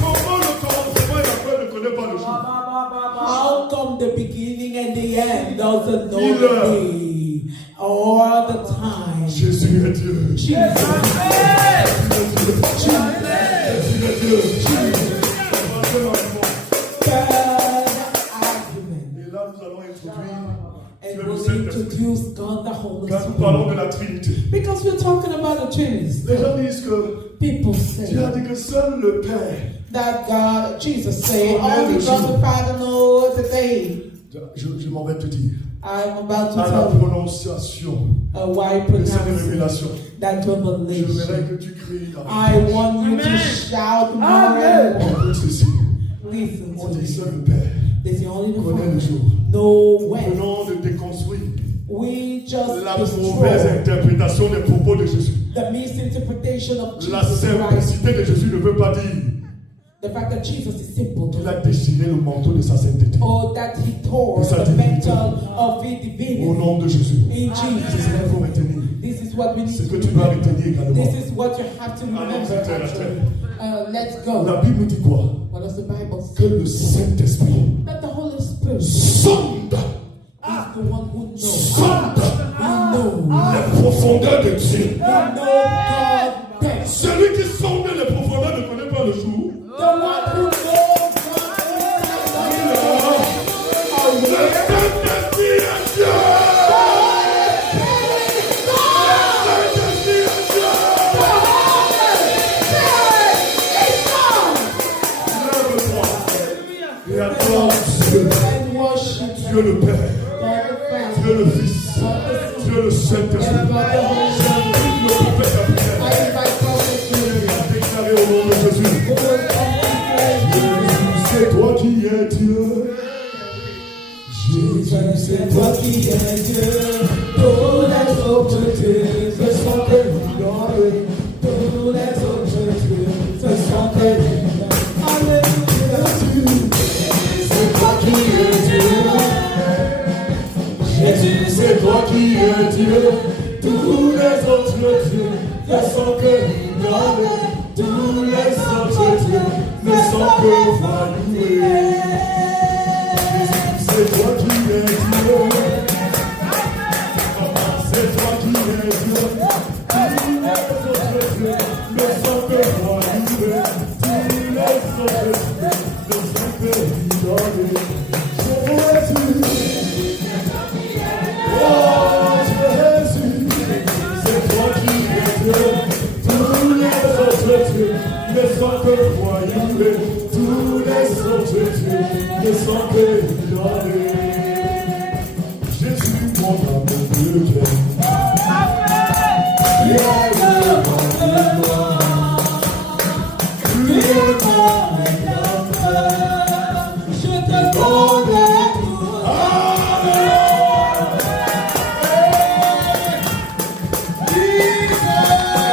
Comment le commencement et la fin ne connaît pas le jour? How come the beginning and the end doesn't know Il the est. day or the time? Jésus est Dieu. Jesus. Jésus est Dieu. Third Argument. Et là, nous allons introduire And le we'll Saint-Esprit. introduce God the Holy Quand nous parlons de Spirit. la Trinité, Because we're talking about the Trinity. les gens disent que People say Dieu a dit que seul le Père. that God, Jesus said, only God the Father knows the day. Je m'en vais te dire. I'm about to À la tell you prononciation a wide de cette pronunciation révélation, that je revelation. voudrais que tu cries I avec want you to shout more and more. Écoute ceci. Listen On to dit me. seul le Père There's the only connaît le Father. jour. No way. Venons de déconstruire We just la mauvaise destroy interprétation des propos de Jésus. the misinterpretation of La Jesus Christ. simplicité de Jésus ne veut pas dire The fact that Jesus is simple. qu'il a déchiré le manteau de sa sainteté. Or that he tore De sa the divinité. mantle of his Au divinity. nom de Jésus. In C'est ce Jesus' qu'il faut name. retenir. This is what we need C'est to que tu dois remember. retenir également. This is what you have to remember. Allons-y, terre à Actually. terre. Let's go. La Bible nous dit quoi? What does the Bible say? Que le Saint-Esprit That the Holy Spirit sonde, is the one who knows. sonde He knows. les profondeurs de Dieu. He knows God best. Celui qui sonde les profondeurs ne connaît pas le jour. The one who knows God Le Saint-Esprit est Dieu. Lève-toi et adore Dieu. and worship Dieu le Père, God the Father. Dieu le Fils, Dieu le Saint-Esprit. And God the Holy Spirit. Le prophète Gabriel I invite Prophet Gabriel. a déclaré au nom de Jésus. Who will come and pray. Jésus, c'est toi qui es Dieu. Jésus, c'est toi qui es Dieu. Tous les autres dieux, ce sont des ignorés. Tous les autres dieux, ce sont des ignorés. Alléluia. C'est toi qui es Dieu. Jésus, c'est toi qui es Dieu. Tous les autres dieux ne sont que ignorés. Tous les autres dieux ne sont que valoués. Jésus, c'est toi qui es Dieu. C'est toi qui es Dieu. Tous les autres dieux ne sont que valoués. Tous les autres dieux ne sont que ignorés. Jésus. Oh Jésus, c'est toi qui es Dieu. Tous les autres dieux ne sont que voyous. Tous les autres dieux ne sont que ignorés. Jésus, mon amour de Dieu. Je te connais tout. Jesus.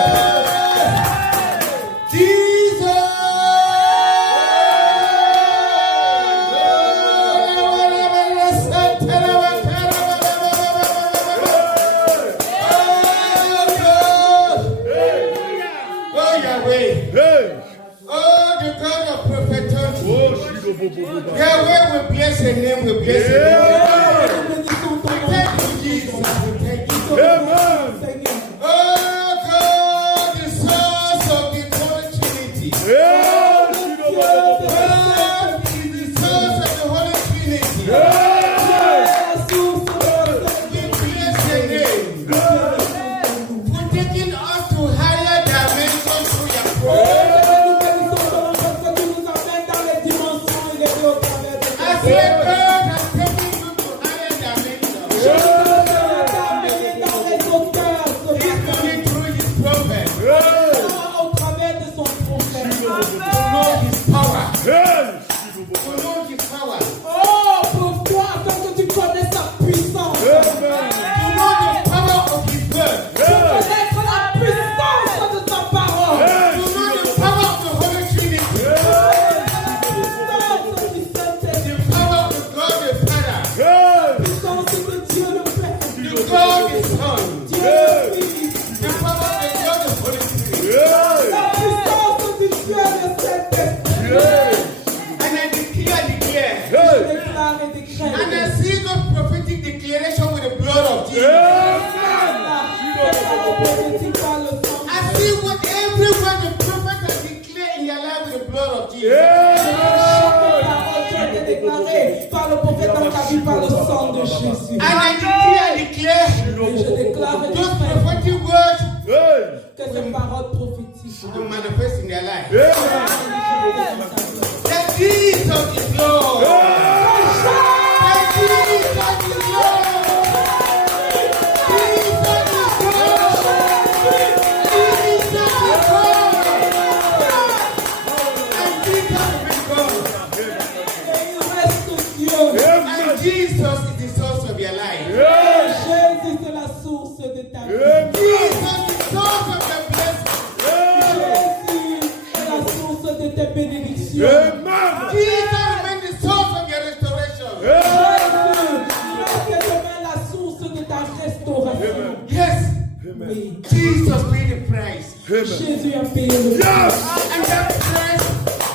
Father, we bless your name, we bless your name. Thank you, Jesus. Thank you. Amen. Oh God, the source of the Holy Trinity. Yeah. God is the source of the Holy Trinity. We bless your name. For taking us to higher dimensions through your prayer. As your God has taken you to higher dimensions. He's coming through his prophet. To know his power. To know his power. Oh, pour toi, afin que tu connaisses sa puissance. To know the power of his word. Connaître la puissance de sa parole. To know the power of the Holy Trinity. La puissance du Saint-Esprit. The power of God the Father. La puissance de Dieu le Père. The God the Son. Dieu le Fils. The power of God the Holy Spirit. La puissance du Dieu le Saint-Esprit. And I declare. Je déclare et décrète. And I see the prophetic declaration with the blood of Jesus. I see what everyone the prophet has declared in their life with the blood of Jesus. Par le prophète dans ta vie, par le sang de Jésus. And I declare Et je déclare et those décrète prophetic words que ces paroles prophétiques to manifest in their life. Amen. That Jesus is Lord. That Jesus is Lord. Jesus is Lord. Jesus is Lord. And Jesus is God. Et il reste Dieu. And Jesus is the source of your life. Jésus, c'est la source de ta vie. Jesus is the source of your blessing. Jésus est la source de tes bénédictions. Jesus remains the source of your restoration. Jésus est demain la source de ta restauration. Yes. Oui. Jesus paid the price. Jésus a payé le prix. And that price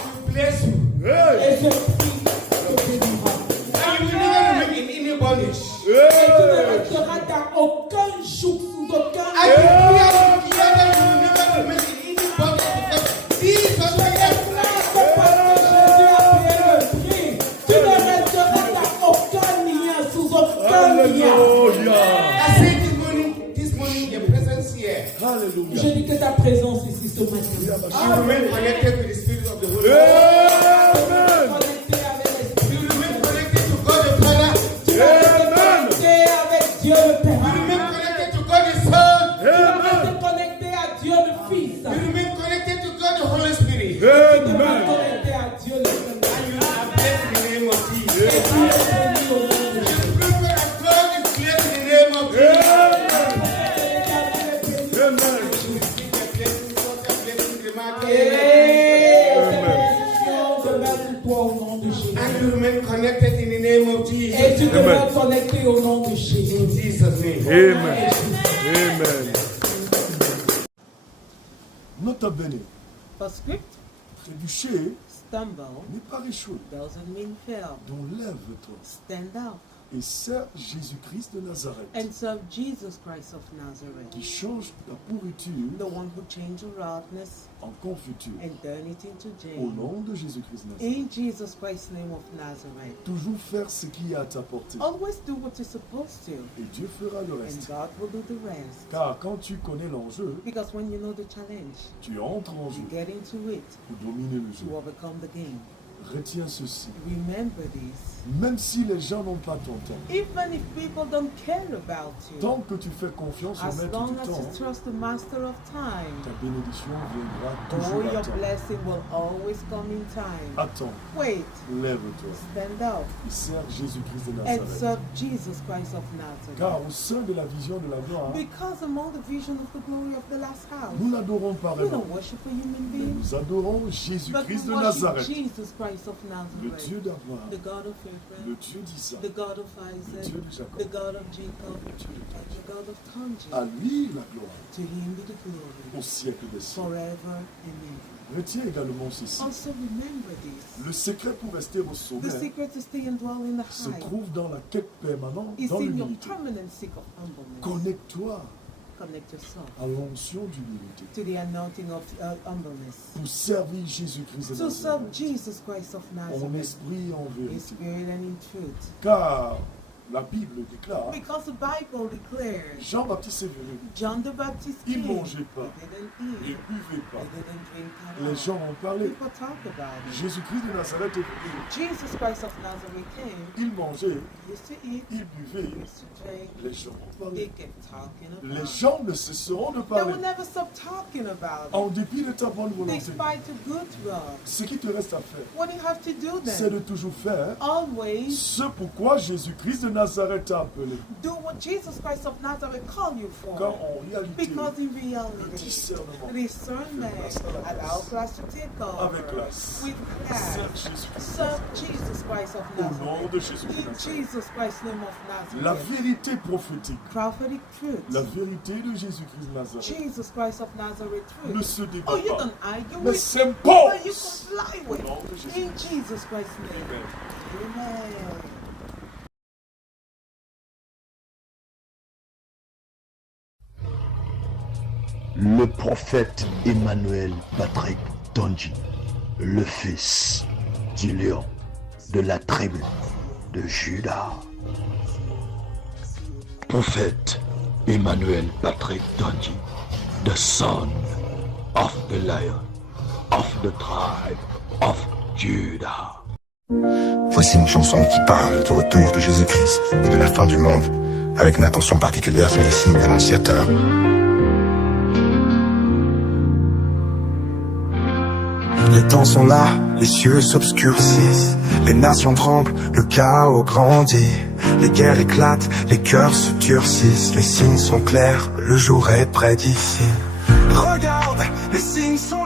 will bless you. Et ce prix te bénira. And you will never remain in any bondage. Et tu ne resteras dans aucun joug, sous aucun I declare that you will never remain in any bondage because Jesus paid the price. Parce que Jésus a payé le prix. Tu ne resteras dans aucun lien, sous aucun lien. I say this morning, your presence here. Je dis que ta présence ici ce matin. You remain connected with the Spirit of the Holy Ghost. Connecté avec l'Esprit. You remain connected to God the Father. Tu vas connecté avec Dieu le You Père. remain connected to God the Son. Tu vas te connecter à Dieu le Fils. You remain connected to God the Holy Spirit. Tu vas connecter à Dieu le Saint-Esprit. And you are blessed in the name of Et Jesus. tu es béni au nom de Jésus. The people of God is blessed in the name of Jesus. And you remain connected in the name of Jesus. Et tu demeures connecté au nom de Jésus. In Jesus' name. Amen. Amen. Nota bene, Parce que trébucher stumble n'est pas échouer. doesn't mean fail. Donc lève-toi Stand up et sers Jésus-Christ de Nazareth, and serve Jesus Christ of Nazareth, qui change la pourriture the one who changed rottenness en confiture. and turned it into Au jam. nom de Jésus-Christ de Nazareth. In Jesus Christ's name of Nazareth. Toujours faire ce qui est à ta portée. Always do what you're supposed to, Et Dieu fera le and reste. God will do the rest. Car quand tu connais l'enjeu, Because when you know the challenge, tu entres en jeu you get into it pour dominer le jeu. to overcome the game. Retiens ceci. Remember this. Même si les gens n'ont pas ton temps, Even if people don't care about you, tant que tu fais confiance au as maître long du as temps, you trust the master of time, ta bénédiction viendra oh, toujours à your temps. blessing will always come in time. Attends, Wait, lève-toi stand up et sers Jésus-Christ de and Nazareth. serve Jesus Christ of Nazareth. Car au sein de la vision de la gloire, Because among the vision of the glory of the last house, nous n'adorons pas we vraiment. don't worship a human Mais being, nous adorons but we Jésus-Christ de worship Nazareth, Jesus Christ of le Nazareth, Dieu d'Abraham, the God of le Abraham, Dieu d'Isaac, the God of le Isaac, Dieu de Jacob, the God of Jacob, le Dieu de and David. the God of Tangi. À lui la gloire To him be the glory au siècle des siècles. forever and ever. Retiens également ceci. Also remember this. Le secret pour rester au sommet The secret to stay and dwell in the se high trouve dans la quête permanente, is dans in your l'humilité. permanent seek of humbleness. Connecte-toi Connect yourself à l'onction d'humilité to the anointing of humbleness. pour servir Jésus-Christ de To serve Nazareth, Jesus Christ of en Nazareth esprit et en in vérité. spirit and in truth. Car la Bible déclare, Because the Bible declares Jean-Baptiste est venu, John the Baptist il came. mangeait pas, He didn't il eat. buvait He pas. didn't drink at Les all. gens ont parlé. People talk about it. Jésus-Christ de Nazareth est venu, Jesus Christ of Nazareth came. il mangeait, He used to eat. il buvait. He used to drink. Les gens ont They parlé. kept talking Les about it. gens ne cesseront de They parler. will never stop talking about it. En dépit de ta bonne volonté, Despite the good love. ce qui te reste à faire, What do you have to do c'est then? de toujours faire Always ce pourquoi Jésus-Christ de Nazareth t'a appelé. do what Jesus Christ of Nazareth called you Car for. en réalité, Because in le reality, discernement discernment allow class to take avec over. classe, With class. serve Jésus-Christ. Serve Jesus Christ of Au nom Nazareth. de Jésus de In Nazareth. Jesus Christ's name of La Nazareth. vérité prophétique, Prophetic truth. la vérité de Jésus-Christ de Nazareth Jesus Christ of Nazareth ne truth. se débat Oh, you pas, don't argue mais with, s'impose. but you comply with. Au nom de Jésus. In Jesus Christ's name. Amen. Amen. Le prophète Emmanuel Patrick Tonji, le fils du lion de la tribu de Juda. Prophète Emmanuel Patrick Tonji, the son of the lion of the tribe of Judah. Voici une chanson qui parle du retour de Jésus-Christ et de la fin du monde, avec une attention particulière sur les signes annonciateurs. Les temps sont là, les cieux s'obscurcissent, les nations tremblent, le chaos grandit, les guerres éclatent, les cœurs se durcissent, les signes sont clairs, le jour est près d'ici. Regarde, les signes sont